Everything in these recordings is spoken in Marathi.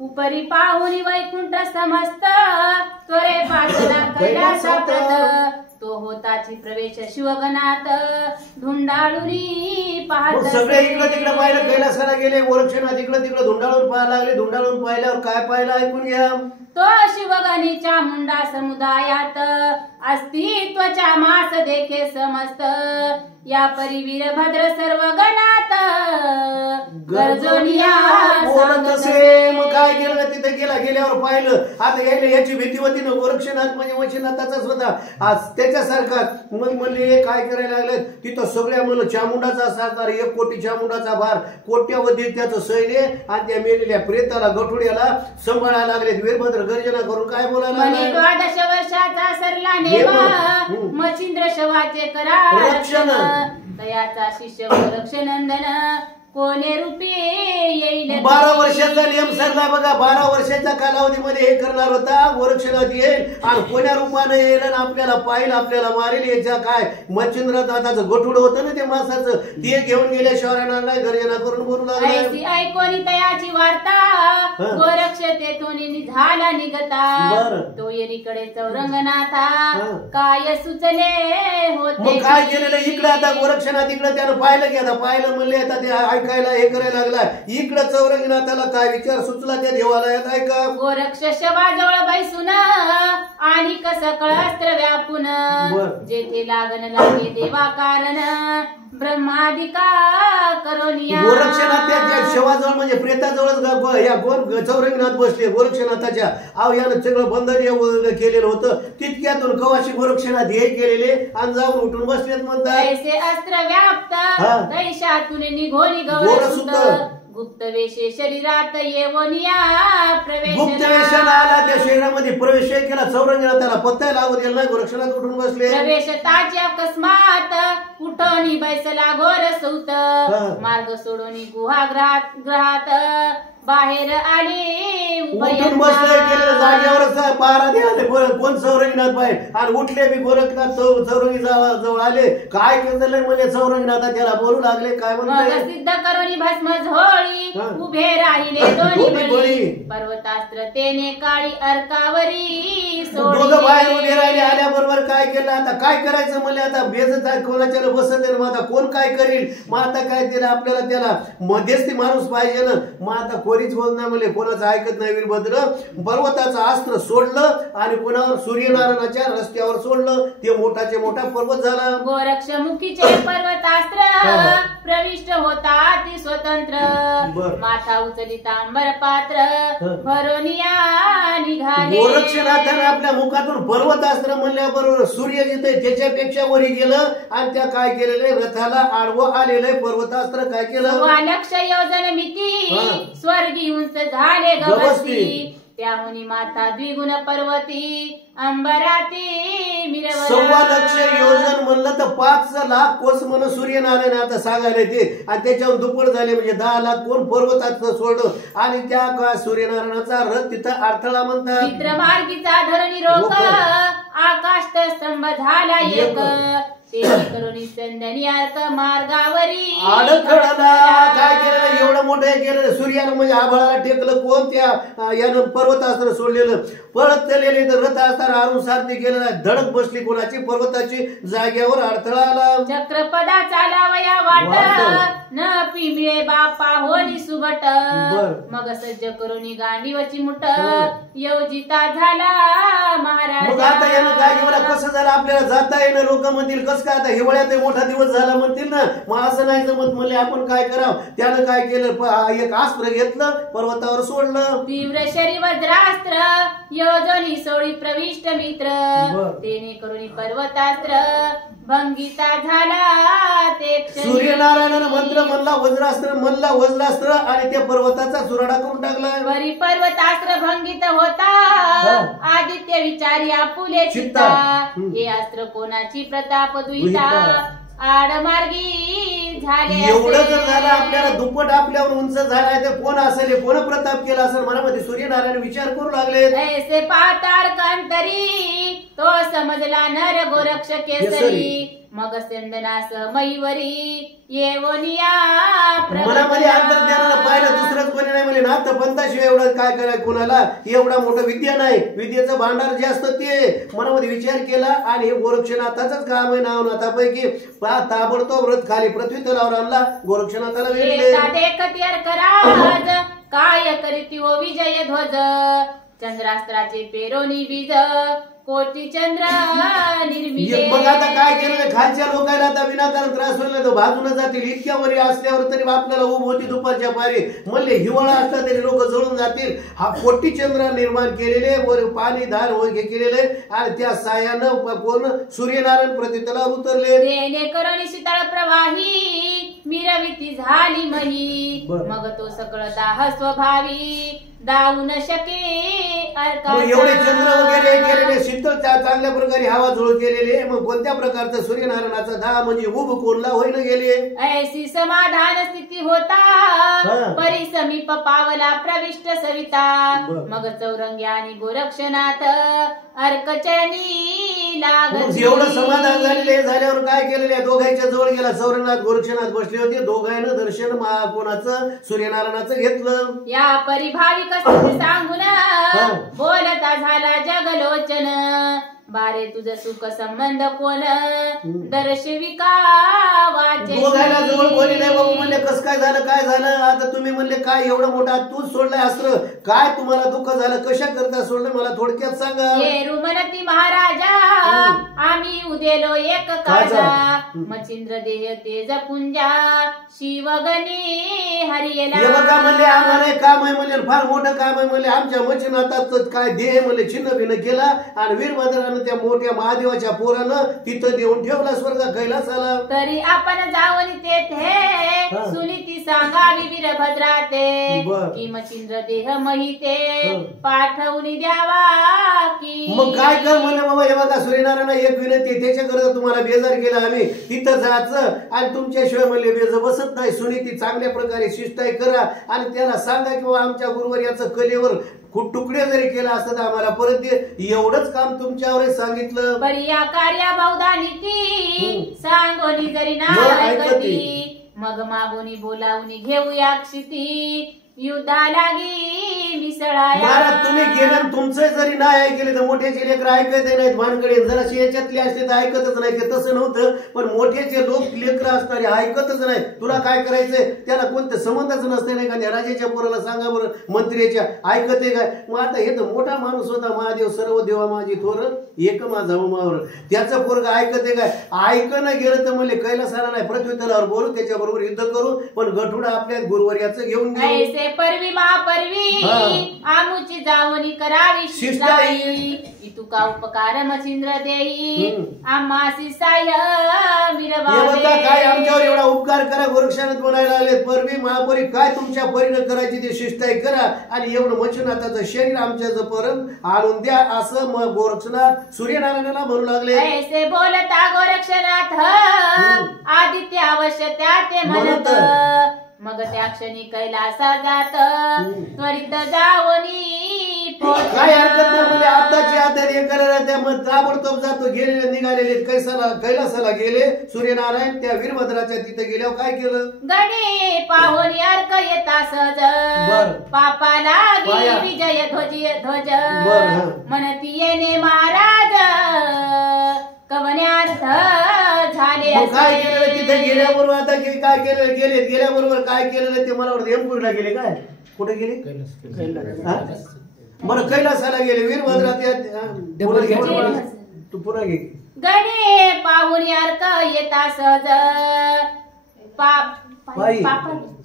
उपरी पाहुनी वैकुंठ समस्त त्वरे पाचला कैलासात तो होताची प्रवेश शिवगणात धुंडाळुनी पाहत सगळे इकडे तिकडे पाहिलं कैलासाला गेले गोरक्षनाथ इकडे तिकडे धुंडाळून पाहायला लागले धुंडाळून पाहिल्यावर काय पाहिलं ऐकून घ्या तो शिवगणीच्या मुंडा समुदायात अस्तित्वाच्या मास देखे समस्त या परिवीर भद्र सर्व गणात गरजोनिया मग काय केलं तिथे गेल्यावर पाहिलं आता गेले याची भीती होती ना गोरक्षनाथ म्हणजे वैशिनाथाचाच होता आज त्याच्यासारखा मग म्हणले काय करायला लागले तिथं सगळ्या म्हणलं चामुंडाचा साकार 1 कोटी चामुंडाचा भार कोट्यावधी त्याचं सैन्य आणि त्या मेलेल्या प्रेताला गठुड्याला सांभाळायला लागले वीरभद्र गर्जना करून काय बोलायला 12 वर्षाचा सरला नेमा मच्छिंद्र शवाचे करार रक्षण तयाचा शिष्य गोरक्षनंदन कोणे रूपी येईल 12 वर्षाचा नियम सरला बघा 12 वर्षाच्या कालावधीमध्ये हे करणार होता गोरक्षनाथ येईल आणि कोण्या रूपाने येईल आणि आपल्याला पाहिलं आपल्याला मारेल याच्या काय मच्छिंद्रनाथाचं गठुड होतं ना ते मासाचं ते घेऊन गेल्याशिवाय येणार नाही गर्जना करून बोलू लागले ऐकोनी तयाची वार्ता गोरक्ष तेथून झाला निघता तो येरीकडे चौरंगनाथा काय सुचले होते काय केलेलं इकडे आता गोरक्षनाथ इकडे त्यानं पाहिलं की आता पाहिलं म्हणले आता ते ऐकायला हे करायला लागला इकडे चौरंगनाथाला काय विचार सुचला त्या देवालयात ऐका गोरक्ष शवाजवळ बैसून आणि सकळ अस्त्र व्यापून जेथे लागण लागे देवा कारण ब्रह्मादिका करोनिया गोरक्षनाथ त्या शवाजवळ म्हणजे प्रेताजवळच या चौरंगनाथ बसले गोरक्षनाथाच्या यानं सगळं बंधन केलेलं होतं तितक्यातून कवाशी गोरक्षनाथ हे केलेले आणि जाऊन उठून बसलेत म्हणतात ऐसे अस्त्र व्याप्त दैशातून निघोनी गुप्त वेशे शरीरात येवनिया प्रवेश गुप्त वेशाला आला त्या शरीरामध्ये प्रवेश केला चौरंगनाथाला पत्ता लागू दिला नाही गोरक्षनाथ उठून बसले प्रवेशताची अकस्मात उठवणी बैसला घोर सौत मार्ग सोडून गुहाग्रहात बाहेर आले उठून बसले गेले जागेवरच पहारा द्यायला कोण चौरंगनाथ बाहेर आणि उठले बी गोरखनाथ चौरंगी जवळ आले काय केलं म्हणजे चौरंगनाथा त्याला बोलू लागले काय म्हणतात सिद्ध करोनी भस्म झोळी उभे राहिले दोन्ही बळी पर्वतास्त्र तेने काळी अर्कावरी दोघं बाहेर उभे राहिले आल्याबरोबर काय केलं आता काय करायचं म्हणजे आता बेजत कोणाच्या बसत मग आता कोण काय करील मग आता काय दिलं आपल्याला त्याला मध्यस्थी माणूस पाहिजे ना मग आता कोणीच बोलणार म्हणजे कोणाचं ऐकत नाही वीरभद्र पर्वताचं अस्त्र सोडलं आणि कोणावर सूर्यनारायणाच्या रस्त्यावर सोडलं ते मोठाचे मोठा पर्वत झाला गोरक्षमुखीचे पर्वतास्त्र प्रविष्ट होता ती स्वतंत्र माथा उचली तांबर पात्र भरोनिया निघाले गोरक्षनाथाने आपल्या मुखातून पर्वतास्त्र म्हणल्याबरोबर सूर्य जिथे त्याच्यापेक्षा वरी गेलं आणि त्या काय केलेले रथाला आडवं आलेलं पर्वतास्त्र काय केलं लक्ष योजन मिती स्वर्गी उंच झाले गवस्ती त्याहुनी माता द्विगुण पर्वती अंबराती मिरवला 1.25 लक्ष योजन म्हणलं तर 5 लाख कोस म्हण सूर्यनारायण आता सांगायला ते आणि त्याच्यावर दुप्पट झाले म्हणजे 10 लाख कोण पर्वतात सोडलं आणि त्या सूर्यनारायणाचा रथ तिथं अडथळा म्हणतात मित्रमार्गीचा धरणी रोक आकाश स्तंभ झाला एक करुणी संदनी अर्थ मार्गावरी अडथळा काय केलं एवढं मोठं केलं सूर्यानं म्हणजे आभाळाला टेकलं कोण त्या यानं पर्वतास्त्र सोडलेलं पळत चाललेले तर रथ असताना अरुण सारथी गेलं नाही धडक बसली कोणाची पर्वताची जागेवर अडथळा आला चक्रपदा चालावया वाट न पिंबळे बापा होली सुबट मग सज्ज करुणी गांडीवरची मुठ योजिता झाला महाराज मग आता यानं जागेवर कसं झालं आपल्याला जाता येणं लोक म्हणतील कसं काय आता हिवाळ्यात मोठा दिवस झाला म्हणतील ना मग असं नाही जमत म्हणले आपण काय करावं त्यानं काय केलं एक अस्त्र घेतलं पर्वतावर सोडलं तीव्र शरी वज्रास्त्र योजनी सोळी प्रविष्ट मित्र तेने करुणी पर्वतास्त्र भंगिता झाला ते सूर्यनारायणानं मंत्र म्हणला वज्रास्त्र आणि त्या पर्वताचा चुराडा करून टाकला वरी पर्वतास्त्र भंगित होता आदित्य विचारी आपुले चित्ता हे अस्त्र कोणाची प्रताप दुईता आडमार्गी झाले एवढं जर झालं आपल्याला दुप्पट आपल्यावर उंच झाला तर कोण असेल कोण प्रताप केला असेल मनामध्ये सूर्यनारायण विचार करू लागले ऐसे पाताळ कांतरी तो समजला नर गोरक्ष केसरी मग संदनास मईवरी येवनिया मनामध्ये अंतर्ज्ञानाला पाहिलं दुसरंच कोणी नाही म्हणजे नाथ पंथाशिवाय एवढं काय करायला कुणाला एवढा मोठं विद्या नाही. विद्येचं भांडार जे असतं ते मनामध्ये विचार केला आणि हे गोरक्षनाथाचंच काम आहे. नावनाथापैकी ताबडतोब व्रत खाली पृथ्वी तलावर आणला, गोरक्षनाथाला वेगळे काय करीती ओ विजय ध्वज, चंद्रास्त्राचे पेरोनी बीज, कोटी चंद्र निर्मिले. मग आता काय केलं खालच्या लोकांना आता विनाकारण त्रास होईल तर भाजून जातील. इतक्या वरी असल्यावर तरी आपल्याला उभ होती दुपारच्या पारी म्हणले हिवाळा असला तरी लोक जळून जातील. हा कोटी चंद्र निर्माण केलेले वर पाणी धार हे केलेले आणि त्या सायानं कोण सूर्यनारायण प्रतितलावर उतरले. देणे करोनी शीतळ प्रवाही, मिरविती झाली मही, मग तो सकळ दाह स्वभावी, दाऊ न शके एवढे चंद्र वगैरे केलेले शीतळ चांगल्या प्रकारे हवा झुळू केलेले. मग कोणत्या प्रकारचं सूर्यनारायणाचा दाह म्हणजे उभ कोणला होईन गेले. ऐसी समाधान स्थिती होता, परिसमीप पावला प्रविष्ट सविता, मग चौरंगी आणि गोरक्षनाथ अर्कचरणी लागत. एवढं समाधान झालेले झाल्यावर काय केलेले दोघांच्या जवळ गेला. चौरंगात गोरक्षनाथ बसले होते. दोघांना दर्शन कोणाचं सूर्यनारायणाचं घेतलं. या परिभाविक सांगून बोलता झाला जगलोचन, बारे तुझं सुख संबंध कोण दर्शविका वाचे. दोघांना जवळ कोणी नाही. बाबू म्हणले कस काय झालं काय झालं. आता तुम्ही म्हणले काय एवढं मोठा तूच सोडलाय अस्त्र, काय तुम्हाला दुःख झालं, कशा करता सोडलं मला थोडक्यात सांगा. ये रुमनती महाराजा, आम्ही उदेलो एक काजा, मचिंद्र देह तेज पुंजा, शिवगणी हरियला. हे बघा म्हणले आम्हाला काम आहे म्हणले फार मोठं काम आहे म्हणले. आमच्या मचिनाथात काय देह म्हणले छिन्न भिन्न केला आणि वीरभद्रानं त्या मोठ्या महादेवाच्या पोरानं तिथं देऊन ठेवला स्वर्ग कैलासाला. तरी आपण जाऊन तेथे सुनीती सांगावी वीरभद्रा ते, की मचिंद्र देह महिते पाठवून द्यावा की. मग काय कर म्हणले बाबा हे बघा सूर्यनारायण एक विनंती त्याच्याकरता तुम्हाला बेजार केला आम्ही तिथं जायचं आणि तुमच्याशिवाय म्हणले बेज बसत नाही. सुनीती चांगल्या प्रकारे शिष्टाई करा आणि त्याला सांगा की आमच्या गुरुवर्याचं कलेवर तुकडे जरी केला असत आम्हाला परत एवढंच काम तुमच्यावर सांगितलं. बरिया कार्या बहुधा नीती सांगोनी जरी ना ऐकती, मग मागोनी बोलावूनी घेऊया क्षिती, युद्धा लागी मिसळाया. महाराज तुम्ही गेले तुमचं जरी नाही ऐकले तर मोठ्याचे लेकर ऐकत नाहीत भानकडे. जराशी याच्यातले असले तर ऐकतच नाही की तसं नव्हतं. पण मोठ्याचे लोक लेकर असणारे ऐकतच नाही. तुला काय करायचंय त्याला कोणतं संबंधच नसते नाही का. त्या राजाच्या पोराला सांगा बरं मंत्र्याच्या ऐकते काय. मग आता हे तर मोठा माणूस होता महादेव सर्व देवा माझी थोर एक माझा उमावर, त्याचं पोरग ऐकते काय. ऐकणं गेलं तर म्हणले कैलासाला नाही पृथ्वी तलावर बोलू त्याच्या बरोबर युद्ध करू पण गठुडा आपल्या गुरुवर्याचं घेऊन घेऊ. परवी महापरवी आमुची जावणी करावी शिष्टाई, तुका उपकार मचिंद्र देई आम्हासी साय विरवावे. काय आमच्यावर एवढा उपकार करा गोरक्षनाथ म्हणायला लागले. परवी महापरी काय तुमच्या परीनं करायची ते शिष्टाई करा आणि एवढं मच्छनाथाचं शरीर आमच्या पर्यंत आणून द्या असं मग गोरक्षनाथ सूर्यनारायणाला म्हणू लागले. ऐसे बोलता गोरक्षनाथ आदित्य अवश्य त्या ते म्हणत, मग त्या क्षणी कैलासा जात त्वरित जावनी. काय हरकत नाही म्हणजे आताची आता हे करायला त्या ताबडतोब जातो. गेलेले निघालेले कैलासाला गेले. सूर्यनारायण त्या वीरभद्राच्या तिथे गेल्यावर काय केलं. गणे पाहून अर्क येता सहज, पापाला विजय ध्वज म्हणती येणे महाराज, कवन्यार्थ झाले. काय केलेलं तिथे गेल्याबरोबर आता काय केलेलं गेल्याबरोबर काय केलेलं ते मला वाटतं हेमपूरला गेले. काय कुठे गेले बरं कैलासाला गेले. वीरभद्रा तू पुन्हा घे. गणे पाहून अर्क येता सहज,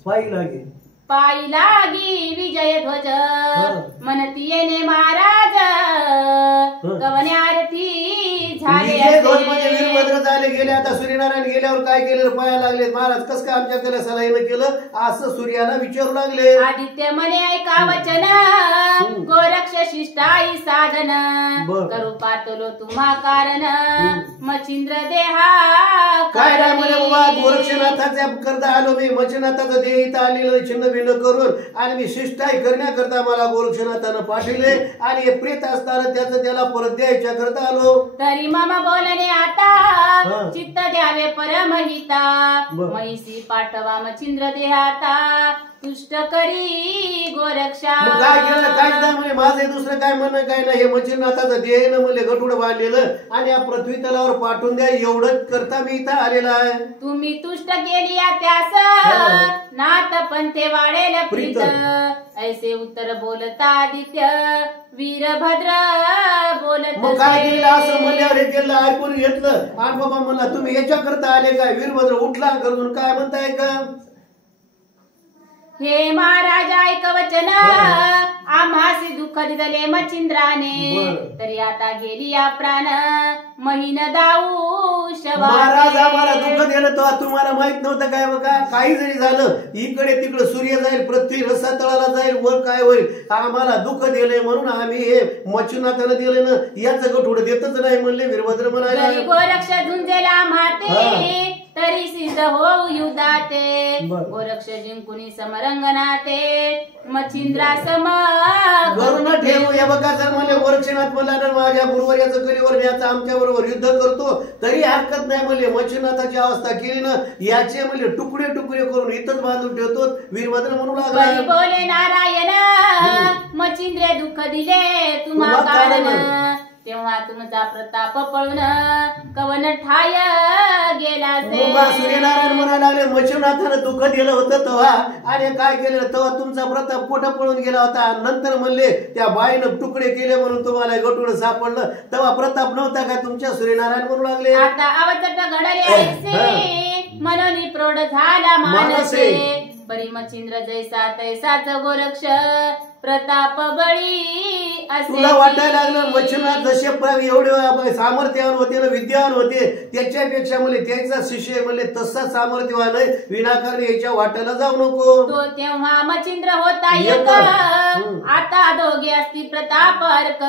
पायी लागे पायी लागी विजय ध्वज म्हणती येणे महाराज, कवन्यार्थी झाले. वीरभद्र झाले गेले. आता सूर्यनारायण गेल्यावर काय केलं पाया लागले. महाराज कस काय आमच्या कैलासाला येणं केलं असं सूर्याला विचारू लागले. आदित्य म्हणे ऐका वचन, गोरक्ष शिष्टाई काही साधन बर. करू पातलो तुम्हा कारण मच्छिंद्र देहा काय नाही म्हणे बाबा गोरक्षनाथाच्या करता आलो मी मच्छिनाथाचं देह इथं आलेलं छिन्न भिन्न करून आणि मी शिष्टाई करण्याकरता मला गोरक्षनाथानं पाठवले आणि हे प्रेत असताना त्याला परत द्यायच्या करता आलो. तरी मामा बोलणे आता हा. चित्त द्यावे परमहिता बर. महिसी पाठवा मच्छिंद्र देहाता तुष्ट करी गोरक्षा. मग काय केलं काय नाही म्हणे माझं दुसरं काय म्हणणं काय नाही हे मच्छिनाथाचं देह न म्हणले गटुड बांधलेलं आणि या पृथ्वी तलावर पाठवून द्या एवढंच करता मी इथं आलेला आहे. तुम्ही तुष्ट केली या त्यास नाथ पंथे वाढेल प्रीत ऐसे उत्तर बोलता आदित्य वीरभद्र बोलत मग काय केलं असं म्हणल्यावर हे केलं ऐकून घेतलं आणि बाबा म्हणला तुम्ही याच्याकरता आले काय वीरभद्र उठला करून काय म्हणताय का हे महाराज ऐक वचन आम्हासी दुःख दिले मच्छिंद्राने बर. तरी आता गेली या प्राण महिन दाऊ शवा. महाराज आम्हाला दुःख दिलं तो तुम्हाला माहित नव्हतं काय बघा काही जरी झालं इकडे तिकडे सूर्य जाईल पृथ्वी रसातळाला जाईल वर काय होईल आम्हाला दुःख दिलंय म्हणून आम्ही हे मच्छिनाथाला दिलं ना याचं गठुड देतच नाही म्हणले वीरभद्र म्हणाले. गोरक्ष झुंजेला माते तरी सिद्ध होऊ युद्धाते बर. गोरक्ष जिंकुनी समरंगनाते मच्छिंद्रा सम करून ठेवू या बघा जर मला गोरक्षनाथ मला तर माझ्या गुरुवर्याचं कलीवर याचा आमच्या बरोबर युद्ध करतो तरी हरकत नाही म्हणले मच्छिनाथाची अवस्था केली ना याचे म्हणजे तुकडे तुकडे करून इथंच बांधून ठेवतो वीरभद्र म्हणू लागला. बोले नारायण मच्छिंद्रे दुःख दिले तुम्हा कारण तेव्हा तुमचा प्रताप पळून कवन ठाय गेला. सूर्यनारायण म्हणायला लागले मच्छिनाथानं दुःख दिलं होतं तेव्हा आणि काय केलं तेव्हा तुमचा प्रताप कुठं पळून गेला होता नंतर म्हणले त्या बाईनं तुकडे केले म्हणून तुम्हाला गटुड सापडलं तेव्हा प्रताप नव्हता का तुमच्या सूर्यनारायण म्हणू लागले. आता अवचट घडले मनोनी प्रौढ झाला मानसे परी मच्छिंद्र जैसा तैसाच गोरक्ष प्रताप बळी असे. तुला वाटायला लागलं मच्छिनाथ जसे एवढे सामर्थ्यवान होते ना विद्यावान होते त्याच्यापेक्षा म्हणजे त्याचा शिष्य म्हणले तसा सामर्थ्यवान आहे विनाकारण याच्या वाट्याला जाऊ नको. तो तेव्हा मच्छिंद्र होता एक आता दोघे असती प्रताप अर्क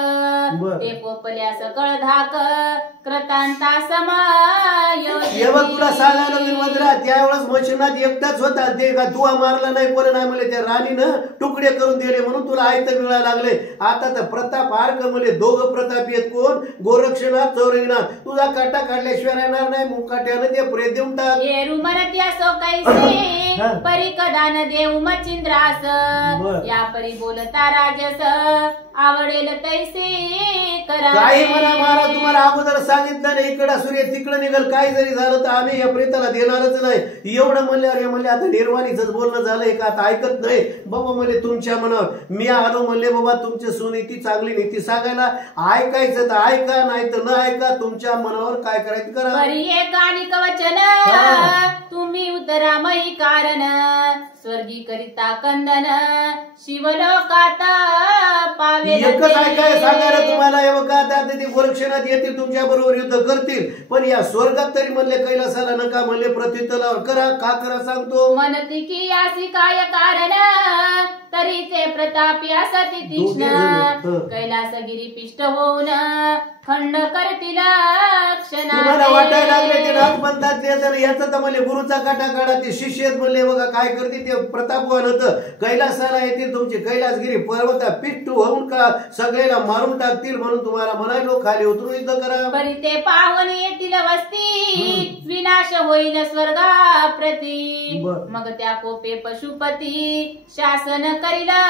ते पोपल्या सकळ धाक कृतांता समय. तुला सांगायला वीरभद्रा त्यावेळेस मच्छिनाथ एकटाच होता ते का दुवा मारला नाही कोण नाही म्हणले त्या राणीनं तुकडे करून दिले म्हणून तुला आयत मिळायला लागले. आता तर प्रताप आर्क म्हणले दोघं प्रताप येत कोण गोरक्षनाथ चौरंगनाथ तुझा काटा काढल्याशिवाय राहणार नाही मुकाट्यानं ते प्रेत देऊन टाक. परी कदान देऊ मच्छिंद्रास या परी बोलता राजस आवडेल तैसे करा. काही म्हणा महाराज तुम्हाला अगोदर सांगितलं नाही इकडं सूर्य तिकडं निघल काही जरी झालं तर आम्ही या प्रेताला देणारच नाही एवढं म्हणल्यावर हे म्हणले आता निर्वाणीच बोलणं झालंय का आता ऐकत नाही बाबा म्हणले तुमच्या मनावर मी आलो म्हणले बाबा तुमची सुनीती चांगली नीती सांगायला ऐकायचं तर ऐका नाही तर न ऐका तुमच्या मनावर काय करायचं करा. परी एक आणि कवचन तुम्ही उतरामही कारण स्वर्गी करिता कंदन शिवलोकात पावे. एकच ऐकाय सांगायला तुम्हाला हे बघा आता ते गोरक्षनाथ येतील तुमच्या बरोबर युद्ध करतील पण या स्वर्गात तरी म्हणले कैलासाला नका म्हणले पृथ्वी तलावर करा का करा सांगतो. म्हणती की यासी काय कारण तरी ते प्रतापी असती तीक्ष्ण कैलासगिरी पिष्ट होऊन खंड करतील क्षण. तुम्हाला वाटायला लागले ते नाथ म्हणतात याचा तर म्हणले गुरुचा काटा काढा ते शिष्य म्हणले बघा काय करते ते प्रतापवान होतं कैलासाला येतील तुमचे कैलासगिरी पर्वता पिष्ट होऊन का सगळ्याला मारून टाकतील म्हणून तुम्हाला म्हणालो खाली उतरून युद्ध करा. परी ते पावन येतील वस्ती विनाश होईल स्वर्गा प्रती मग त्या कोपे पशुपती शासन करीला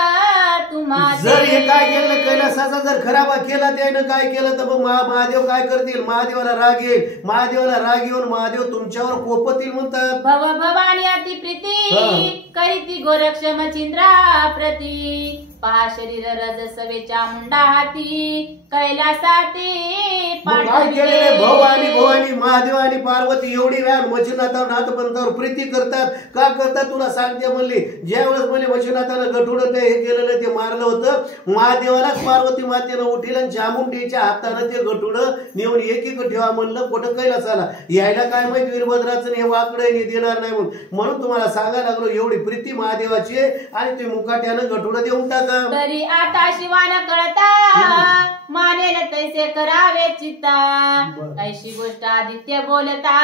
तुम्हा. जर हे काय केलं कैलासाचा जर खराबा केला त्यानं काय केलं तर महादेव काय करतील महादेवाला राग येईल महादेवाला राग येऊन महादेव तुमच्यावर कोपतील म्हणतात. भव भवानी अति प्रीती करीती गोरक्ष मच्छिंद्रा प्रती पहा शरीर रज सवेच्या मुंडा हाती कैलासाती काय केलेले भवानी महादेव आणि पार्वती एवढी व्यान मच्छिनाथावर नाथपंथावर प्रीती करतात का करतात तुला सांगते म्हणली ज्यावेळेस म्हणले मच्छिनाथानं गठुडं हे केलेलं ते मारलं होतं महादेवालाच पार्वती मातेनं उठील आणि चामुंडीच्या हातानं ते गठुडं नेऊन एकीक ठेवा म्हणलं कुठं कैलासाला यायला काय माहिती वीरभद्राचं हे वाकडं देणार नाही म्हणून तुम्हाला सांगायला लागलो एवढी प्रीती महादेवाची आणि ते मुकाट्यानं गठुडं देऊन टाका. तरी आता शिवान कळता मानेल तैसे करावे चित्ता ऐशी गोष्ट आदित्य बोलता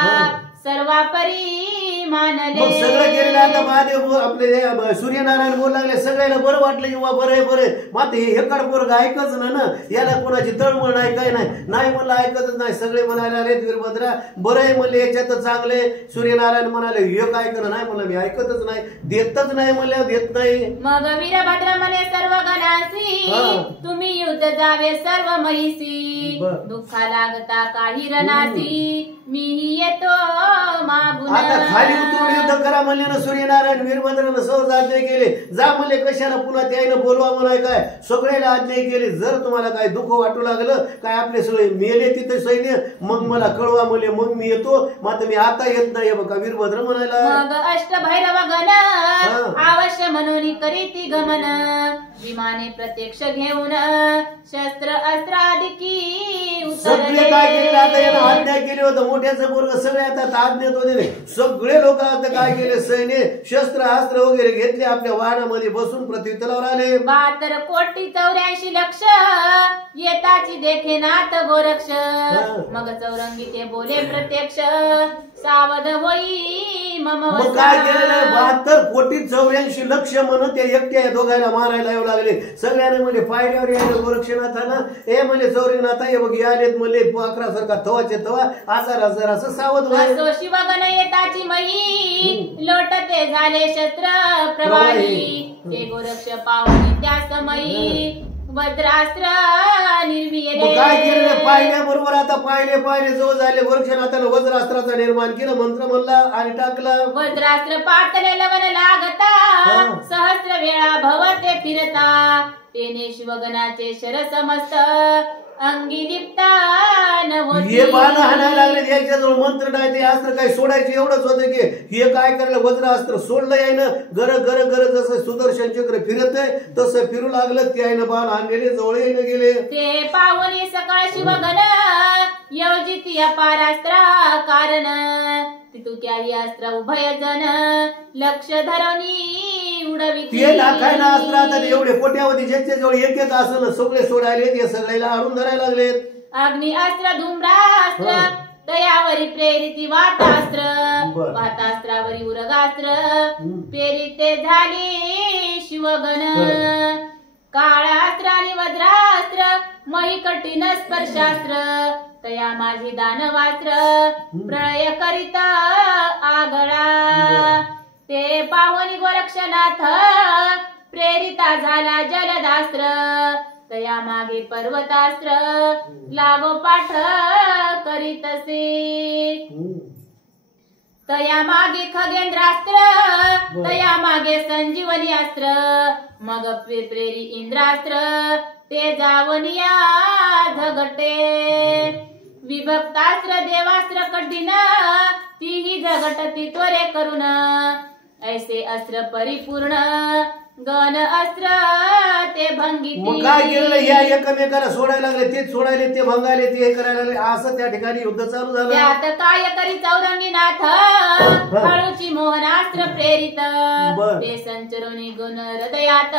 सर्वापरी मानले. मग सगळं केलेलं आता महादेव आपले सूर्यनारायण बोलू लागले सगळ्याला बरं वाटलं किंवा बरं आहे बरं मात्र हे हेकड पोरग ऐकच ना याला कोणाची तळमळ नाही काय नाही म्हणलं ऐकतच नाही. सगळे म्हणायला आले वीरभद्रा बरं आहे म्हणले याच्यात चांगले. सूर्यनारायण म्हणाले हे काय कर नाही म्हणलं मी ऐकतच नाही देतच नाही म्हणलं देत नाही. मग वीरभद्र म्हणे सर्व गणासी तुम्ही युद्ध जावे सर्व महिसी दुःखा लागता काही रणासी मीही येतो मागून. आता खाली उतरून युद्ध करा म्हणले ना सूर्यनारायण वीरभद्रानं सहज आज्ञा केले जा म्हणले कशाला पुन्हा त्यानं बोलवा म्हणाय काय सगळ्याला आज्ञा केली. जर तुम्हाला काय दुःख वाटू लागलं काय आपले सगळे मेले तिथे सैन्य मग मला कळवा म्हणले मग मी येतो मात्र मी आता येत नाही बघा वीरभद्र म्हणायला. मग अष्टभैरव गण अवश्य म्हणून करीती गमन विमाने प्रत्यक्ष घेऊन शस्त्र अस्त्रादिकी सगळे काय केले आता यानं आज्ञा केली होतं मोठ्याचं पोरग सगळे आता आज्ञेत होते सगळे लोक आता काय केले सैन्य शस्त्र अस्त्र वगैरे घेतले आपल्या वाहनामध्ये बसून पृथ्वी तलावर आले. 72,84,00,000 येताची देखे नाथ गोरक्ष मग चौरंगी ते बोले प्रत्यक्ष सावध होई मम. मग काय केलेलं 72,84,00,000 म्हणून त्या एकट्या दोघांना मारायला येऊ लागले. सगळ्यांना म्हणजे पायऱ्यावर यायला गोरक्षनाथानं हे म्हणजे चौरंगनाथा हे बघ आलेत म्हणले 11 सारखा तवाचे तवा आजार असं सावध व्हायचं. शिवगण येताची मही लोटते झाले शस्त्र प्रवाही ते गोरक्ष पाहुणे त्या समयी वज्रास्त्र निर्मिले. काय केलं पाहिल्याबरोबर आता पाहिले जवळ झाले गोरक्षनाथानं वज्रास्त्राचा निर्माण केलं मंत्र म्हणला आणि टाकला. वज्रास्त्र पातले लवण लागता सहस्र वेळा भवते फिरता तेने शिवगणाचे शर समस्त अंगी लिप्ता हे बाण हाणायला लागले याच्याजवळ मंत्र नाही ते अस्त्र काय सोडायचे एवढंच होतं की हे काय करायला वज्र अस्त्र सोडलं यायनं गर जसं सुदर्शन चक्र फिरत आहे तसं फिरू लागलं ते यायनं बाण आणलेले जवळ येणं गेले. ते पाहुणे सकाळ शिवगण योजिती अपारास्त्रा कारण तितुक्याही अस्त्र उभय जन लक्ष धरणी उडवी ते टाकायला अस्त्र आता एवढे कोट्यावधी ज्याच्या जवळ एक असं सगळे सोडायले ते सगळ्याला आडून धरायला लागलेत. अग्नि अस्त्र धूम्रास्त्र तयावरी प्रेरिती वातास्त्र वातास्त्रावरी उरगास्त्र प्रेरिते झाले शिवगण काळास्त्र आणि वज्रास्त्र मही कठीण स्पर्शास्त्र तया माझी दानवास्त्र प्रळय करीत आगळा. ते पावनी गोरक्षनाथ प्रेरिता झाला जलदास्त्र तया मागे पर्वतास्त्र लागोपाठ करीतसे तया मागे खगेंद्रास्त्र तया मागे संजीवनी अस्त्र मग प्रेरी इंद्रास्त्र ते जावनिया झगटे विभक्तास्त्र देवास्त्र कठीण तीही झगटती त्वरे करून ऐसे अस्त्र परिपूर्ण गण अस्त्र ते भंगी. मग काय केलं या एकमेकाला सोडायला लागले तेच सोडायले ते भंगायले ते हे करायला लागले असं त्या ठिकाणी युद्ध चालू झालं. त्यात काय करी चौरंगीनाथ हळूची मोहनास्त्र प्रेरित ते संचरुनी गुण हृदयात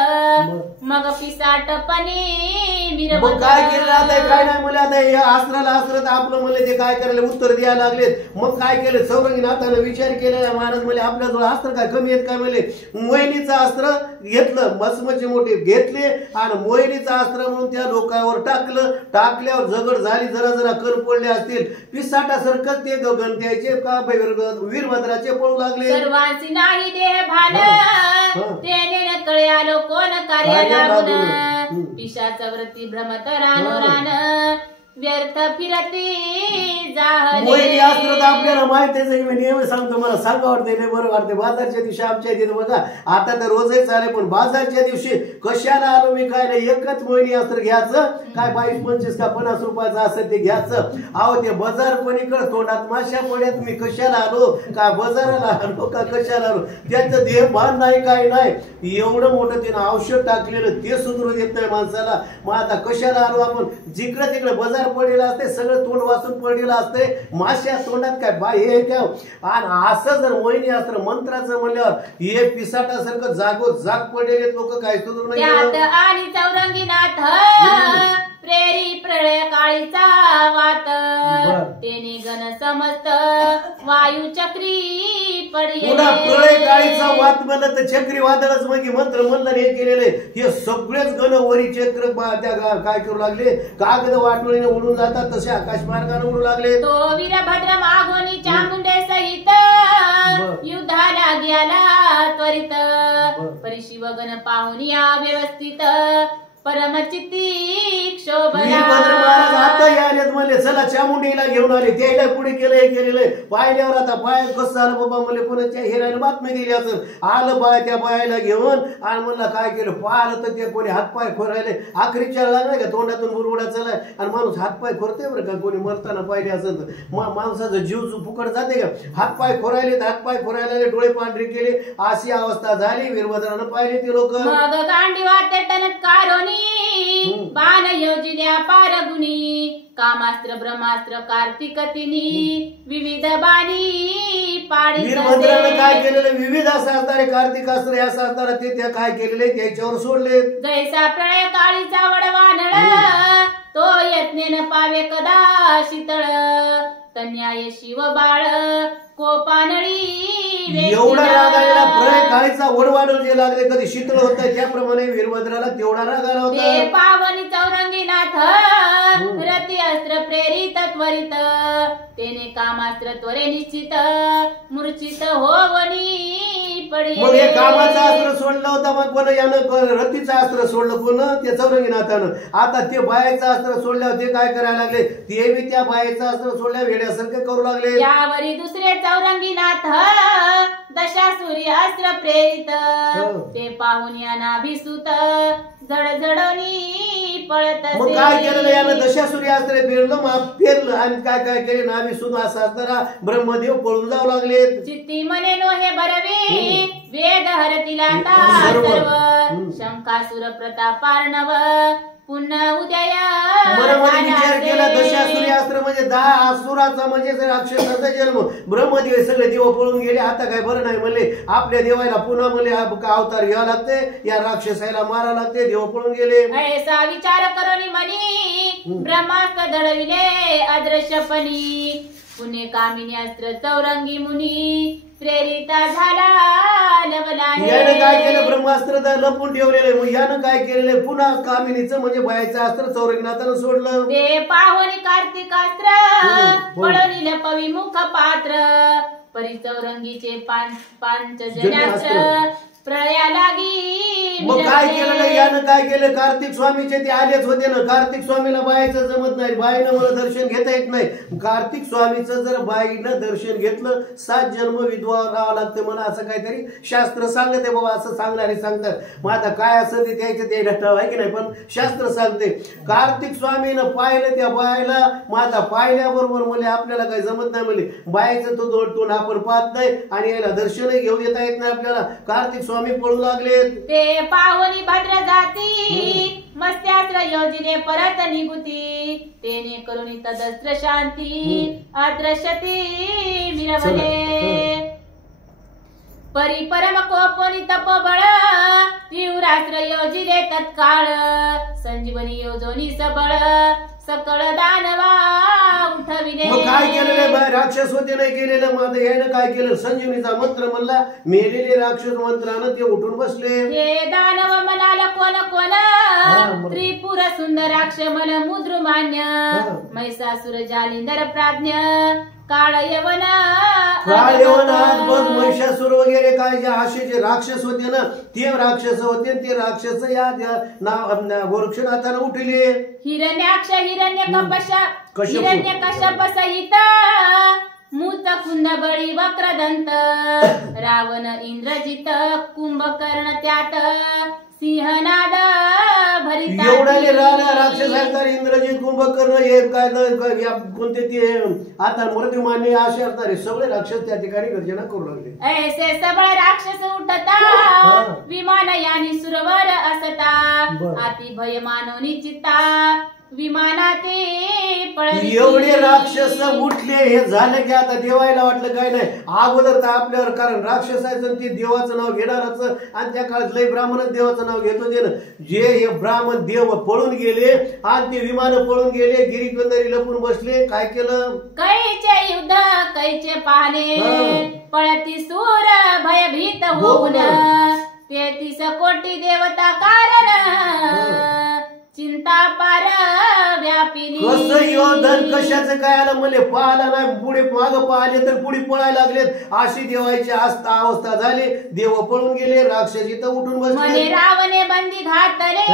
मग पिसाटपणी मग काय केलं आता काय नाही म्हणले आता या अस्त्राला अस्त्र आपलं म्हणले ते काय करायला उत्तर द्यायला लागले. मग काय केलं चौरंगीनाथानं विचार केलेला महाराज म्हणले आपल्याजवळ अस्त्र काय कमी आहेत काय म्हणले मोहिनीचं अस्त्र घेतलं भस्मचे मोठे घेतले आणि मोहिनीचं अस्त्र म्हणून त्या लोकांवर टाकल्यावर झगड झाली जरा कर पडले असतील पिसाटासारखं ते गगन त्याचे का वीरभद्राचे पळू लागले. सर्वांची नाही देह भान तेने न कळे आलो कोण कार्य लागून पिशाच व्रती भ्रमत रान व्यर्थ फिरती जाहले. मोहिनी अस्त्र आपल्याला माहिती आहे मी नेहमी सांगतो मला सांगा वाटते नाही बरं वाटते बाजारच्या दिवशी आमच्या इथे बघा आता तर रोजच चाले पण बाजारच्या दिवशी कशाला आलो मी काय नाही एकच मोहिनी अस्त्र घ्यायचं काय 22-25 का 50 रुपयाचं असं ते घ्यायचं. अहो ते बाजार कोणीकडे तोंडात माश्या पड्यात मी कशाला आलो का बाजाराला आलो का कशाला आलो त्याचं देह भान नाही काय नाही एवढं मोठं त्यानं औषध टाकलेलं ते सुधरू देत नाही माणसाला. मग आता कशाला आलो आपण जिकडे तिकडे बाजार पडलेलं असते सगळं तोंड वाचून पडलेलं असते माश्या तोंडात काय बाय हे ठेव आणि असं जर मोहिनी अस्त्र मंत्राचं म्हणल्यावर हे पिसाटासारखं जागोजाग पडलेले लोक काय सुधरून आणि चौरंगीनाथ गण समस्त वायू चक्री पुन्हा प्रळय काळीचा वाद म्हणलं तर चक्रीवादळच मग मंत्र म्हणलं हे केलेले हे सगळेच गण वरी चक्र त्या काय करू लागले कागद वाटोळीने उडून जातात तसे आकाश मार्गाने उडू लागले. तो वीरभद्र मागोनी चामुंडे सहित युद्धाला गेला त्वरित परिशिवगण पाहून या व्यवस्थित परमचित्ती क्षोभला. वीरभद्र महाराज आता आलेत म्हणले चला चामुंडीला घेऊन आले त्याला पुढे केलं हे केलेलं पाहिल्यावर आता पाय कसं झालं बाबा म्हणले कोणाच्या हिराने बातमी दिली असं आलं बाय त्या बायाला घेऊन आणि म्हणलं काय केलं पाहिलं तर ते कोणी हातपाय खोरायले आखरीच्या लागलाय का तोंडातून बुरबुडा चालाय आणि माणूस हातपाय खोरते बरं का कोणी मरताना पाहिले असेल तर माणसाचा जीव फुकट जाते का हातपाय खोरायले हातपाय खोरायला डोळे पांढरे केले अशी अवस्था झाली. वीरभद्रानं पाहिले ते लोक मग गांडीवा तेटनत कारोनी बाण योजिल्या पारगुणी कामास्त्र ब्रह्मास्त्र कार्तिकतिनी विविध बाणी पाडी. वीरभद्रानं काय केलेलं विविध असणारे कार्तिकास्त्र या असणारा ते त्या काय केलेले त्याच्यावर सोडले. जैसा प्रळय काळीचा वडवानळ तो यत्नेन पावे कदा शीतळ तन्याय शिव बाळ कोपानळी. एवढा राग आलेला प्रळय काळीचा वडवानळ जे लागले कधी शीतळ होत त्याप्रमाणे वीरभद्राला तेवढा राग आला होता. ते पावनी चौरंगीनाथ रती अस्त्र प्रेरित त्वरित तेने कामास्त्र त्वरे निश्चित मूर्छित होवनी पडी. मग हे कामाचं अस्त्र सोडलं होतं मग कोण यानं रतीचं अस्त्र सोडलं कोण ते चौरंगीनाथानं. आता ते बायाचं अस्त्र सोडल्यावर ते काय करायला लागले ते बी त्या बायाचं अस्त्र सोडल्या वेड्यासारखं करू लागले. यावरी दुसरे चौरंगीनाथ दशासूर्य अस्त्र प्रेरित ते पाहून या नाभिसूत झडझडणी पळत. मग काय केलं यानं दशासूर्य अस्त्र पेरलं मग पेरलं आणि काय काय केले नाभिसूत असा असताना ब्रह्मदेव पळून जाऊ लागले. चित्ती म्हणे नो हे बरवे वेद हरतीला सर्व शंकासुर प्रतापार्णव पुन्हा उदय. बरोबर विचार केला दशासूर्य अस्त्र म्हणजे 10 असुराचा म्हणजे राक्षसाचा जन्म ब्रह्मदेव सगळे देव पळून गेले आता काय बरं नाही म्हणले आपल्या देवाला पुन्हा म्हणले अवतार घ्यावा लागते या राक्षसाला मारा लागते देव पळून गेले. ऐसा विचार करून म्हणी ब्रह्मास्त्र दळविले अदृश्यपणी पुणे कामिनी अस्त्र चौरंगी मुनी प्रेरिता झाला लवलाने. यानं काय केलं ब्रह्मास्त्र लपून ठेवलेलं मग यानं काय केलेलं पुन्हा कामिनीचं म्हणजे बायाचं अस्त्र चौरंगनाथानं सोडलं. ते पाहुणी कार्तिकास्त्र पळवली लपवी मुख पात्र परिचौरंगीचे पांचजन्यास्त्र प्रळया लागी. मग काय केलं यानं काय केलं कार्तिक स्वामीचे ते आलेच होते ना कार्तिक स्वामीला बाईचं जमत नाही बाईनं मला दर्शन घेता येत नाही. कार्तिक स्वामीचं जर बाईनं दर्शन घेतलं 7 जन्म विधवा राहावं लागतं मला असं काहीतरी शास्त्र सांगते बाबा असं सांगणारे सांगतात. मग आता काय असं ते द्यायचं ते ढटाव आहे की नाही पण शास्त्र सांगते कार्तिक स्वामीनं पाहिलं त्या बायला मग आता पाहिल्याबरोबर म्हणले आपल्याला काही जमत नाही म्हणले बाईचं तो दोडतून आपण पाहत नाही आणि याला दर्शनही घेऊ देता येत नाही आपल्याला. कार्तिक स्वामी पळू लागले. ते पावनी भद्र जाती मस्त्यास्त्र योजिले परत निभूती तेने करुणी तदस्त्र शांती अदृश्यती मिळवले. परी परम कोपोनी तपोबळ तीव्रास्त्र योजिले तत्काळ संजीवनी योजोनी सबळ सकळ दानवा उठविले. मग काय केलेलं राक्षस होते नाही केलेलं मग यानं काय केलं संजीवनीचा मंत्र म्हणला मेलेले राक्षस मंत्रानं ते उठून बसले. हे दानव म्हणाल कोण कोण त्रिपुर सुंदराक्ष मन मुद्रुमान्य महिषासुर जालिंदर प्राज्ञ काळ यवन बघ महिषासुर वगैरे काय जे असे जे राक्षस होते ना ते राक्षस होते ते राक्षस या गोरक्षनाथानं उठले. हिरण्याक्ष हिरण्य कश्यप सहित मूत कुंद बळी वक्रदंत रावण इंद्रजित कुंभकर्ण त्यात सिंहनाद भरित. एवढाले राक्षस आहेत इंद्रजित कुंभकर्ण हे काय कोणते ते आता मृत्युमान्य असे असणारे सगळे राक्षस त्या ठिकाणी गर्जना करू लागले. ऐसे सबळ राक्षस उठता विमान यानी सुरवर असता अति भय मानवनी चित्ता विमानाते पळविती. एवढे राक्षस उठले, हे झालं की आता देवायला वाटलं काय नाही अगोदर तर आपल्यावर, कारण राक्षसाचं ते देवाचं नाव घेणारच, आणि त्या काळात लय ब्राह्मणच देवाचं नाव घेत होते ना. जे हे ब्राह्मण देव पळून गेले आणि ते विमान पळून गेले, गिरीकंदरी लपून बसले. काय केलं? कैचे युद्ध कैचे पाहणे, पळती सूर भयभीत होऊन, 33 कोटी देवता कारण, चिंता पार व्यापिली. कसं योधन कशाचं काय आलं मले पाहायला नाही, पुढे माग पाहिले तर पुढे पळायला लागलेत. अशी देवाची अवस्था झाली. देव पळून गेले, राक्षस इथं उठून म्हणे बसले. रावणे बंदी घातले,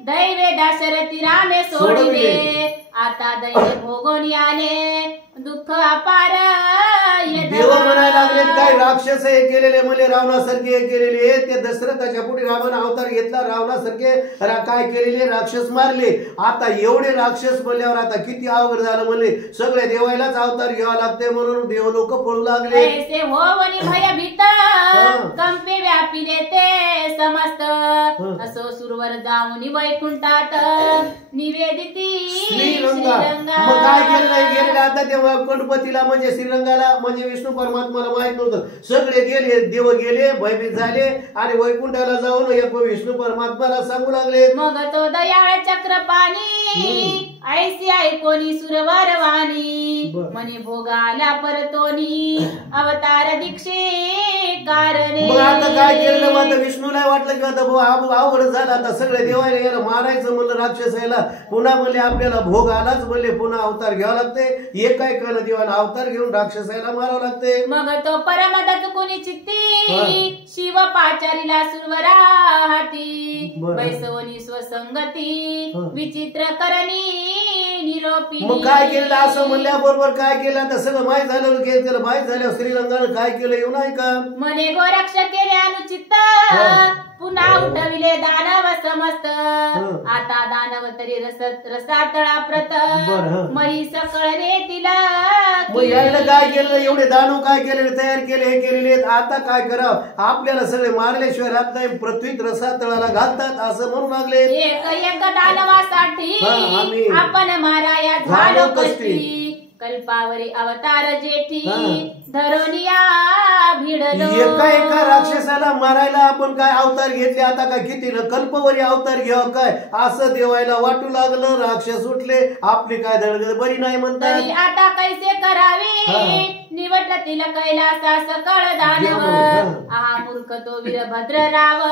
दैवे दाशरथी रामे सोडिले. आता दैवे भोगोनी आले, दुःख अपार देव म्हणायला लागलेत काय राक्षस हे केलेले मले रावणासारखे हे केलेले. ते दशरथाच्या पुढे रावण अवतार घेतला, रावणासारखे काय केलेले राक्षस मारले. आता एवढे राक्षस म्हणल्यावर आता किती अवघड झालं म्हणले, सगळ्या देवायलाच अवतार घ्यावा लागते म्हणून देव लोक पळू लागले. ऐसे होवनी भयभीत, कंपे व्यापिले ते समस्त. असो सुरवर जाऊनी वैकुंठात, निवेदिती श्रीरंगा. मग काय केलं गेले आता तेव्हा गणपतीला म्हणजे श्रीरंगाला म्हणजे विष्णू परमात्माला माहित नव्हतं. सगळे गेले, देव गेले, भयभीत झाले आणि वैकुंठाला जाऊन विष्णू परमात्माला सांगू लागले. मग तो दयाळ चक्रपाणी, ऐसी ऐकोनी सुरवर वाणी. म्हणे भोगाला परतोनी, अवतार दीक्षे कारणे. मग आता काय केलं? मग आता विष्णूला वाटलं की आता अवघड झालं, आता सगळे देवायला याला मारायचं म्हणलं राक्षसाला. पुन्हा म्हणले आपल्याला भोग आलाच, म्हणले पुन्हा अवतार घ्यावा लागते. एक काय कळलं, देवाला अवतार घेऊन राक्षसाला मारावं लागते. मग तो परमदत्त कोणी चित्ती, शिव पाचारीला सुरवरा हाती. वैसवनी स्वसंगती, विचित्र करणी निरोपी. मग काय केलं असं म्हणल्याबरोबर काय केलं? आता सगळं माहीत झालं की त्याला माहीत झालं श्रीरंगानं काय केलं येऊ नाही का? म्हणे गोरक्ष केले अनुचित, पुन्हा उठविले दानव समस्त. आता दानव तरी रसातळा प्रत, मही सकळ रे तिला. मग यायला काय केलं? एवढे दानव काय केले, तयार केले, हे केलेले. आता काय करावं? आपल्याला सगळे मारल्याशिवाय राहत नाही, पृथ्वीत रसातळाला घालतात असं म्हणू लागले. एक एक दानवासाठी आपण माराया झालो कष्टी. कल्पावरी अवतार जेठी, धरोनिया भिडलो. एका एका राक्षसाला मारायला आपण काय अवतार घेतले? आता काय किती कल्पवरी अवतार घ्यावं काय असं देवायला वाटू लागलं. राक्षस उठले, आपली काय धडगड बरी नाही म्हणतात. आता कैसे करावे, निवटतील कैलासा सकळ दानव. आहा मूर्ख तो वीरभद्र राव,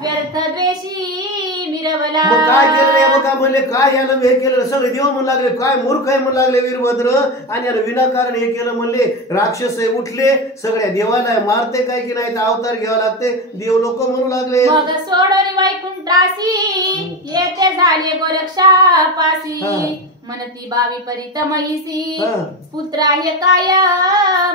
व्यर्थ द्वेषी मिरवला. मग काय केलं? बघा म्हणले काय यानं हे केलं, सगळे देव म्हणू लागले काय मूर्ख आहे म्हणू लागले वीरभद्र, आणि यानं विनाकारण हे केलं म्हणले. राक्षस उठले, सगळ्या देवाला मारते काय की नाही, अवतार घ्यावा लागते. देव लोक म्हणू लागले. मग सोडोनी वैकुंठासी, येते झाले गोरक्षा पासी. म्हणती बावी परित महिसी, पुत्रा हे काय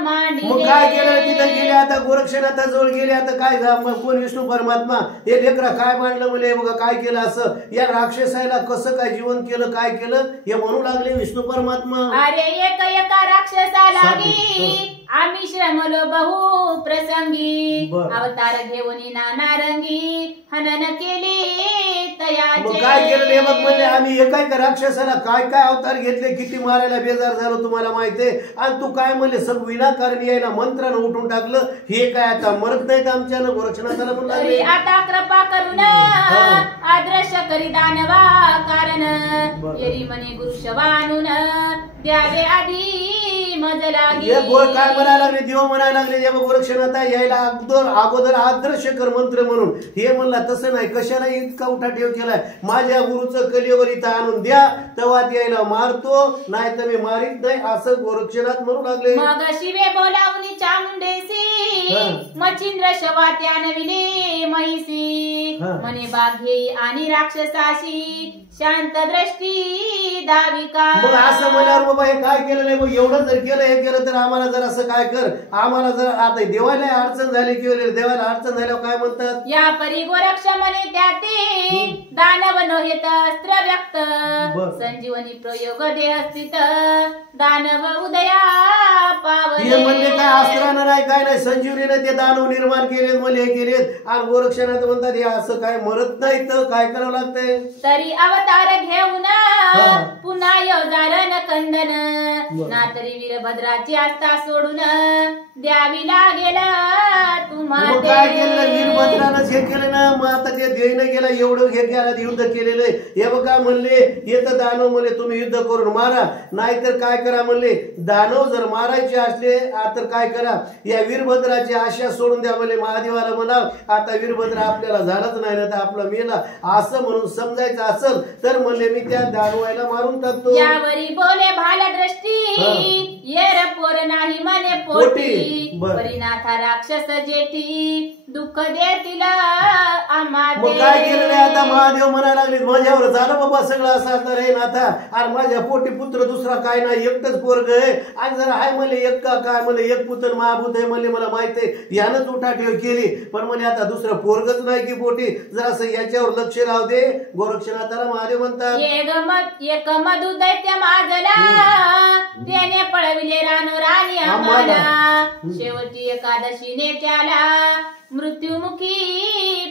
मांडी. मग काय केलं? तिथं गेले, आता गोरक्षनाथा जवळ गेले. आता काय कोण विष्णू परमात्मा हे लेकरा काय मांडलं म्हणले. बघा काय केलं असं, या राक्षसाला कसं काय जीवन केलं, काय केलं हे म्हणू लागले विष्णू परमात्मा. अरे एक एका राक्षसा लागी, आम्ही श्रमलो बहु प्रसंगी. अवतार घेऊन नाना रंगी, हनन केली तयाचे. मग काय केलं? बघ म्हणले आम्ही एका एका राक्षसाला काय काय अवतार घेतले, किती मारायला बेजार झालो तुम्हाला माहितीये. आणि तू काय म्हणले सब विनाकारण यायला मंत्रानं उठून टाकलं. हे काय आता मरत नाहीत आमच्यानं गोरक्षनाथाला म्हणलं. आता कृपा करून आदर्श करी दानवा कारण. येरी म्हणे गुरुशवानून, द्यावे आधी मज लागी. काय म्हणायला लागले? देव म्हणायला लागले जेव्हा गोरक्षनाथा यायला अगोदर आदर्श कर मंत्र म्हणून. हे म्हणला तसं नाही, कशाला इतका उठाठेव केलाय? माझ्या गुरुचं कलेवर इथं आणून द्या, तेव्हा यायला मारतो, नाही तर मी मारित नाही असं गोरक्षनाथ म्हणू लागले. मग शिवे बोलावनी चामुंडेसी, मच्छिंद्र शवा त्यानविले महिसी. म्हणे बाघे आणि राक्षसाशी, शांत दृष्टी दाविका. मग असं म्हणल्यावर बाबा हे काय केलं नाही, मग एवढं जर केलं हे केलं तर आम्हाला जर असं काय कर, आम्हाला जर आता देवाला अडचण झाली किंवा देवाला अडचण झाल्यावर काय म्हणतात? या परी गोरक्ष म्हणे त्याते, दानव नोहेत अस्त्र व्यक्त बर. संजीवनी प्रयोग देह स्थित दानव उदया हे म्हणले पावले काय अस्त्रानं नाही काय नाही संजीवनीने ते दानव निर्माण केलेत मला हे केलेत आणि गोरक्षणात म्हणतात हे असं काय मरत नाही तर काय करावं लागतंय तरी अवतार घेऊन हा. पुन्हा योजारण कंदन बर. ना तरी वीरभद्राची आस्था सोडून द्यावी लागेल तुम्हा मग काय केलं वीरभद्रानंच हे केलं ना मग आता ते देईनं गेला एवढं हे केलं युद्ध केलेलं आहे हे बघा म्हणले येतं दानव म्हणले तुम्ही युद्ध करून मारा नाहीतर काय करा म्हणले दानव जर मारायचे असले तर काय करा या वीरभद्राची आशा सोडून द्या म्हणले महादेवाला म्हणा आता वीरभद्र आपल्याला झालंच नाही ना तर आपला मेला असं म्हणून समजायचं असेल तर म्हणले मी त्या दानवायला मारून टाकतो यावरी बोले भालदृष्टी येर पोर नाही मने पोटी बर. परिनाथा राक्षस जेठी दुःख देतील आम्हा मग काय केलं नाही आता महादेव म्हणायला लागले माझ्यावर झालं बाबा सगळं असं तर हे नाथा आणि माझ्या पोटी पुत्र दुसरा काय नाही एकटच पोरग आहे आणि जरा हाय म्हणले एक का काय म्हणले एक पुत्र महाभूत आहे म्हणले मला माहित आहे यानंच उठाठेव केली पण म्हणे आता दुसरं पोरगच नाही की पोटी जरा असं याच्यावर लक्ष राहू दे गोरक्षनाथाला महादेव म्हणतात एक मधु दैत्य माजला त्याने पळविले रानो राणी आम्हाला शेवटी एकादशीने त्याला मृत्युमुखी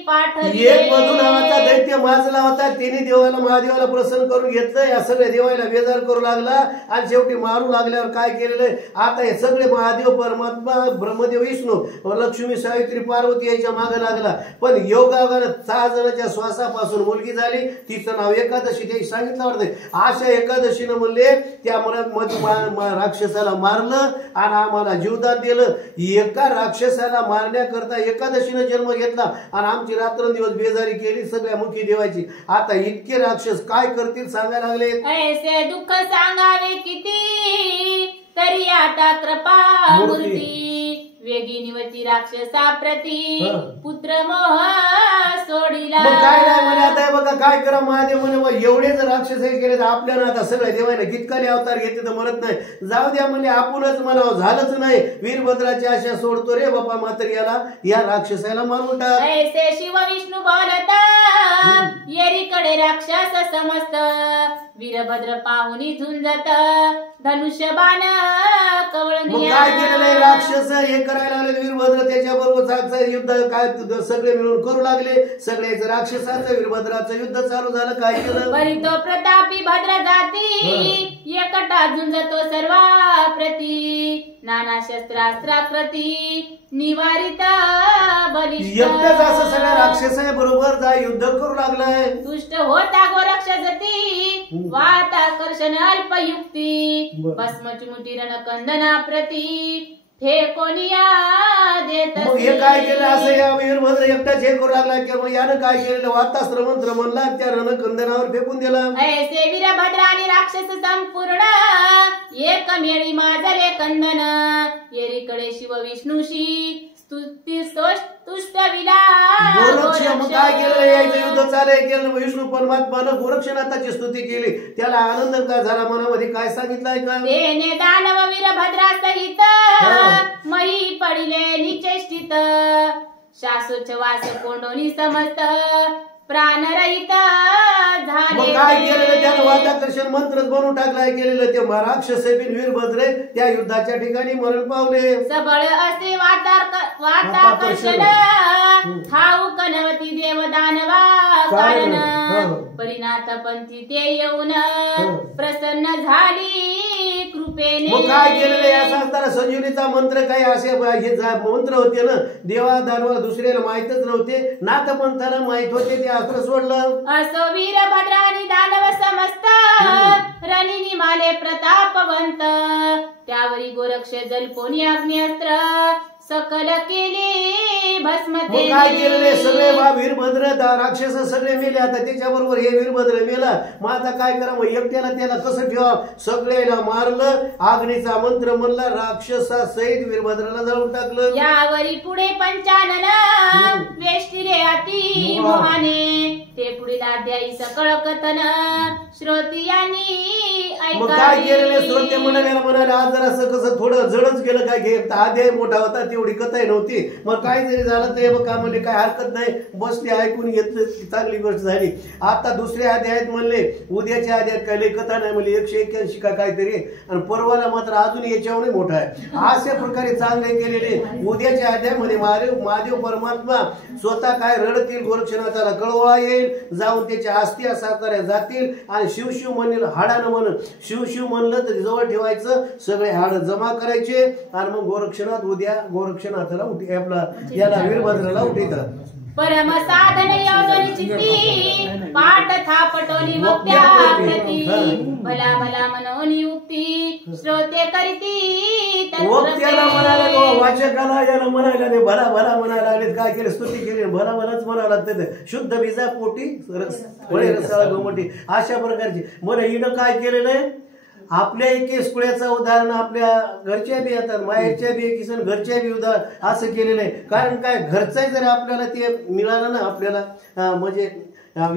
पाठविले एक मधू नावाचा दैत्य माजला होता तिने देवाला महादेवाला प्रसन्न करून घेतलं या सगळ्या देवाला बेजार करू लागला आणि शेवटी मारू लागल्यावर काय केलेलं आता हे सगळे महादेव परमात्मा ब्रह्मदेव विष्णू लक्ष्मी सावित्री पार्वती याच्या मागे लागला पण योगायोगानं 6 जणांच्या श्वासापासून मुलगी झाली तिचं नाव एकादशी ते सांगितलं वाटतं अशा एकादशीनं म्हणले त्या राक्षसाला मारलं आणि आम्हाला जीवदान दिलं एका राक्षसाला मारण्याकरता एकादशीनं जन्म घेतला आणि आमची रात्रंदिवस बेजारी केली सगळ्या मुखी देवाची आता इतके राक्षस काय करतील सांगायला लागले ऐसे दुःख सांगावे किती तरी आता कृपा मूर्ती वेगी निवती राक्षसा प्रती पुत्र मोह सोडिला मग काय नाही म्हणे आता बघा काय करा महादेव म्हणे एवढे जर राक्षस हे केले तर आपल्याला आता सगळ्या देवाने कितकाले अवतार घेतले तर मरत नाही जाऊ द्या म्हणजे आपणच म्हणावं झालंच नाही वीरभद्राची आशा सोडतो रे बापा मात्र या राक्षसाला मारून टाक ऐसे शिव विष्णू बोलता येरीकडे राक्षस समस्त वीरभद्र पाहुनी झुंजत धनुष्यबाण मग काय केलेलं आहे राक्षस हे करायला लागले वीरभद्र त्याच्या बरोबर युद्ध काय सगळे मिळून करू लागले सगळ्याच राक्षसाचं वीरभद्राचं युद्ध चालू झालं काय केलं बरी तो प्रतापी भद्र जाती एकटा झुंजतो सर्वा प्रती नाना शस्त्रास्त्राकृती निवारित बलिष्ठ एकटाच असं सगळ्या राक्षसा बरोबर जा युद्ध करू लागलाय तुष्ट होता गोरक्षसती वाताकर्षण अल्पयुक्ती भस्मचुमुटी रणकंदना प्रती हे कोणिया देत मग हे काय केलं असं या वीरभद्र एकटाच हे करू लागला की मग यानं काय केलेलं वातास्त्र मंत्र म्हणला त्या रणकंदनावर फेकून दिला ऐसे वीरभद्र आणि राक्षस संपूर्ण एकमेळी माजले कंदन येरीकडे शिव विष्णूशी तुष्ट विला गोरक्ष मग काय केलं यायचं युद्ध चालय केलं विष्णू परमात्मानं गोरक्षनाथाची स्तुती केली त्याला आनंद का झाला मनामध्ये काय सांगितलंय का तेने दानव वीरभद्रा सहित मयी पडिले निचेष्टित शासोच्छवास कोंडोनी समस्त प्राणरहित झाले मग काय केलेलं त्यानं वाताकर्षण मंत्रच बनवून टाकलाय केलेलं ते राक्षस वीरभद्र त्या युद्धाच्या ठिकाणी मरण पावले सबळ असे वाताकर्षण ठाऊ कनवती देव दानवा कारण परिणात पंथी ते येऊन प्रसन्न झाली कृपेने मग काय केलेलं याचा असताना संजीवनीचा मंत्र काही असे हे मंत्र होते ना देवा दानवाला दुसऱ्याला माहितच नव्हते नाथपंथाला माहित होते ते अस्त्र सोडलं असो वीरभद्र आणि दानव समस्त रणिनी माले प्रतापवंत त्यावरी गोरक्ष जल कोणी अग्निअस्त्र सकल केले भस्मते काय केलेले सगळे वीरभद्र राक्षस सगळे मेले आता त्याच्याबरोबर हे वीरभद्र मेला मग आता काय करा मग एकट्याला त्याला कसं ठेवा सगळ्याला मारलं अग्नीचा मंत्र म्हणला राक्षसा सहित वीरभद्राला जळून टाकलं यावरी पुढे पंचानन वेष्टिरे अति मोहाने ते पुढील अध्यायी सकळ कथन श्रोतियांनी मग काय केलेले श्रोते म्हणाले आज जरा असं कसं थोडं जडच गेलं काय अध्याय मोठा होता ते एवढी कथाही नव्हती. मग काय जरी झालं तर बघा म्हणले काय हरकत नाही, बसले ऐकून घेतलं, चांगली गोष्ट झाली. आता दुसऱ्या अध्यायात म्हणले उद्याच्या अध्यायात काय लई कथा नाही म्हणले 181 का काहीतरी, आणि परवाला मात्र अजून याच्यावर मोठा आहे. अशा प्रकारे चांगले केलेले उद्याच्या अध्यायामध्ये महादेव परमात्मा स्वतः काय रडतील, गोरक्षनाथाला कळवा येईल, जाऊन त्याच्या अस्थिया साकाऱ्या जातील आणि शिवशिव म्हणेल हाडानं म्हण. शिवशिव म्हणलं तर जवळ ठेवायचं, सगळे हाड जमा करायचे आणि मग गोरक्षनाथ उद्या गोरक्षनाथाला उठी आपला याला वीरभद्राला उठीतात. परम साधन योजनी चित्ती पाठ थापटोनी वक्त्या प्रती भला भला मनोनी युक्ती श्रोते करीती वक्त्याला म्हणायला तो वाचकाला याला म्हणायला नाही, भला भला म्हणायला लागले. काय केलं, स्तुती केली, भला भलाच म्हणावं लागतं. शुद्ध बीजा पोटी फळे रसाळा गोमटी अशा प्रकारची. बरं हिनं काय केलेलं आहे, आपल्या एकेस कुळ्याचं उदाहरण आपल्या घरच्या बी येतात, माहेरच्या बी एकीसन घरच्या बी उदाहरण असं केलेलं आहे. कारण काय घरचाही जर आपल्याला ते मिळालं ना, आपल्याला म्हणजे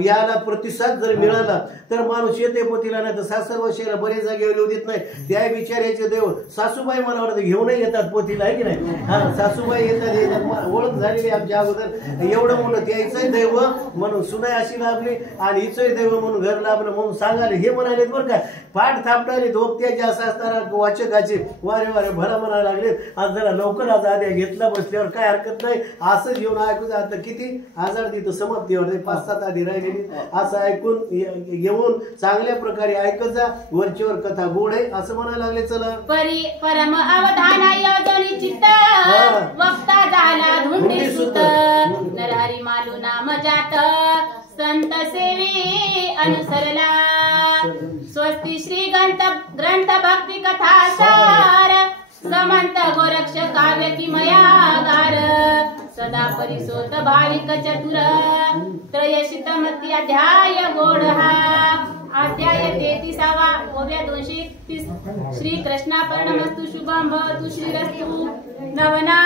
याला प्रतिसाद जर मिळाला तर माणूस येते पोतीला, नाही तर सासर वर्षाला बरेच जागे येऊ देत नाही. त्या विचारायचे देव सासूबाई मला वाटतं घेऊनही येतात पोतीला, आहे की नाही. हा सासूबाई येतात, ओळख झालेली आमच्या अगोदर. एवढं म्हणून त्याचंही दैव म्हणून सुनाय अशी लाभली आणि हिचंही दैव म्हणून घर लाभलं म्हणून सांगाले हे म्हणाले. बरं काय पाठ थापटाले धोपत्याचे असं असताना वाचकाचे वारे वारे भरा म्हणायला लागले. आज जरा लवकर आज आद्या घेतला बसल्यावर काय हरकत नाही, असं घेऊन ऐकू. आता किती हजार तिथं समाप्तीवर 5-7 आधी राहिलेली, असं ऐकून घेऊन चांगल्या प्रकारे ऐकत जा. वरचीवर कथा गोड आहे असं म्हणायला लागले. चला परम अवधाना योजनी चित्त वक्ता झाला धुंडी सुत नरहरी मालू नाम जात संत सेवी अनुसरला स्वस्ती श्री ग्रंथ भक्ती कथा सार समंत गोरक्ष काव्य किमयागार सदा परिसोत भाविक चतुर त्रयशितमती अध्याय गोड हा अध्याय 33वा ओव्या 231 श्री कृष्णापर्णमस्तु शुभम भवतु श्रीरस्तु नवना